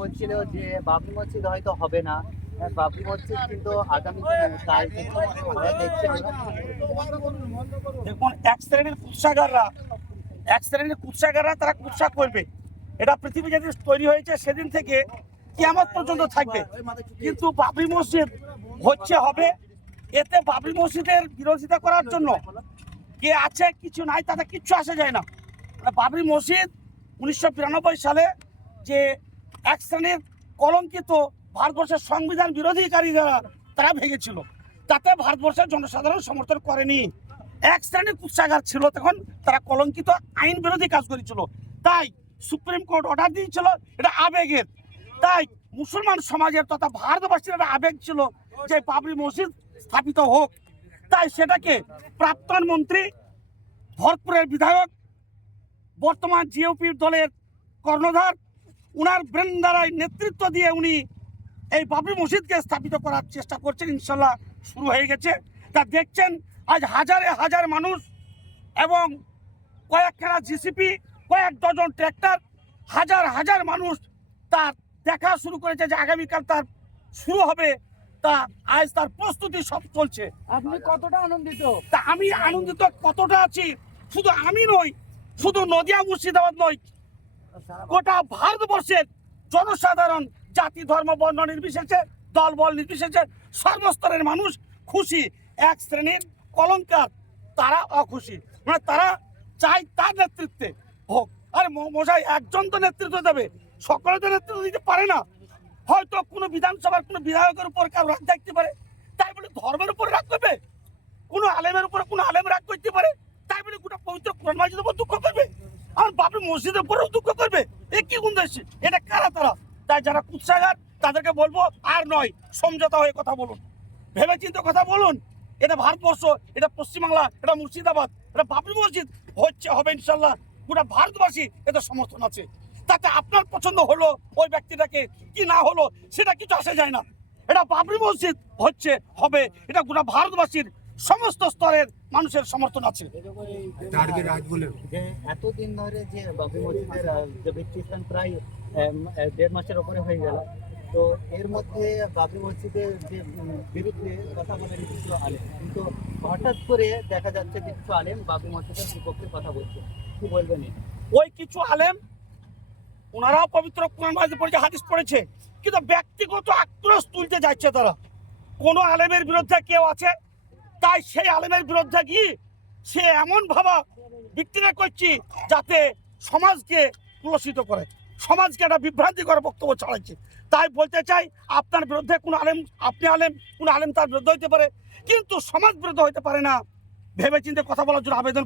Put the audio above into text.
বলছিল যে বাবরি মসজিদ হয়তো হবে না, বাবরি মসজিদ কিন্তু আগামী দিনে কাল থেকে দেখছেন দেখুন, এক শ্রেণীর কুৎসাগাররা তারা কুৎসা করবে। এটা পৃথিবী যেদিন তৈরি হয়েছে সেদিন থেকে কিয়ামত পর্যন্ত থাকবে। কিন্তু বাবরি মসজিদ হবে, এতে বাবরি মসজিদের বিরোধিতা করার জন্য কে আছে কিছু নাই তাতে কিচ্ছু আসে যায় না। বাবরি মসজিদ 1992 সালে যে এক শ্রেণীর কলঙ্কিত ভারতবর্ষের সংবিধান বিরোধীকারী যারা তারা ভেঙেছিল, তাতে ভারতবর্ষের জনসাধারণ সমর্থন করেনি। এক শ্রেণীর কুৎসাগার ছিল, তখন তারা কলঙ্কিত আইন বিরোধী কাজ করেছিল, তাই সুপ্রিম কোর্ট অর্ডার দিয়েছিল। এটা আবেগের, তাই মুসলমান সমাজের তথা ভারতবাসীর একটা আবেগ ছিল যে বাবরি মসজিদ স্থাপিত হোক। তাই সেটাকে প্রাক্তন মন্ত্রী, ভরতপুরের বিধায়ক, বর্তমান জিওপি দলের কর্ণধার, উনার ব্রেন দ্বারাই নেতৃত্ব দিয়ে উনি এই বাবরি মসজিদকে স্থাপিত করার চেষ্টা করছেন। ইনশাল্লাহ শুরু হয়ে গেছে। তা দেখছেন আজ হাজারে হাজার মানুষ এবং কয়েকখানা জিসিপি, কয়েক ডজন ট্র্যাক্টর, হাজার হাজার মানুষ তার দেখা শুরু করেছে যে আগামীকাল তার শুরু হবে। তা আজ তার প্রস্তুতি সব চলছে। আপনি কতটা আনন্দিত? তা আমি আনন্দিত কতটা আছি, শুধু আমি নই, শুধু নদিয়া মুর্শিদাবাদ নয়, গোটা ভারতবর্ষের জনসাধারণ জাতি ধর্ম বর্ণ নির্বিশেষে, দল বল নির্বিশেষে সর্বস্তরের মানুষ খুশি। এক শ্রেণীর কলঙ্কার তারা অখুশি, মানে তারা চাই তার নেতৃত্বে হোক। আর মশাই একজন তো নেতৃত্ব দেবে, সকলে তো নেতৃত্ব দিতে পারে না। হয়তো কোনো বিধানসভার কোনো বিধায়কের উপর কারো রাগ থাকতে পারে, তাই বলে ধর্মের উপর রাগ করবে? কোনো আলেমের উপরে কোনো আলেম রাগ করতে পারে, তাই বলে গোটা পবিত্র কোরআন মাজিদের উপর দুঃখ করবে? আর বাবরি মসজিদের উপরেও দুঃখ করবে? এ কি উদ্দেশ্য? এটা কারা তারা? তাই যারা কুৎসাগার তাদেরকে বলবো আর নয়, সমঝোতা হয়ে কথা বলুন, ভেবে চিন্তে কথা বলুন। এটা ভারতবর্ষ, এটা পশ্চিমবাংলা, এটা মুর্শিদাবাদ, এটা বাবরি মসজিদ হবে ইনশাল্লাহ। গোটা ভারতবাসী এতে সমর্থন আছে। তাতে আপনার পছন্দ হলো ওই ব্যক্তিটাকে কি না হলো সেটা কিছু আসে যায় না। এটা বাবরি মসজিদ হবে, এটা গোটা ভারতবাসীর সমস্ত স্তরের মানুষের সমর্থন আছে। যে এতদিন ধরে যে বাবরি মসজিদের যে ভিত্তিস্থান প্রায় 1.5 মাসের উপরে হয়ে গেল, তো এর মধ্যে বাবরি মসজিদের যে বিরুদ্ধে কথা বলে কিছু আলেম, কিন্তু হঠাৎ করে দেখা যাচ্ছে যে কিছু আলেম বাবরি মসজিদের বিপক্ষে কথা বলছে, কি বলবেন? ওই কিছু আলেম ওনারাও পবিত্র কোরআন মাজিদ পড়েছে, হাদিস পড়েছে, কিন্তু ব্যক্তিগত আক্রোশ তুলতে যাচ্ছে তারা। কোনো আলেমের বিরুদ্ধে কেউ আছে, তাই সেই আলেমের বিরুদ্ধে গিয়ে সে এমন ভাবা বিক্রিয়া করছি যাতে সমাজকে কুলসিত করে, সমাজকে একটা বিভ্রান্তিকর বক্তব্য ছড়াচ্ছে। তাই বলতে চাই, আপনার বিরুদ্ধে কোনো আলেম, আপনি আলেম, কোনো আলেম তার বিরুদ্ধে হতে পারে, কিন্তু সমাজ বিরুদ্ধে হতে পারে না। ভেবে চিন্তে কথা বলার জন্য আবেদন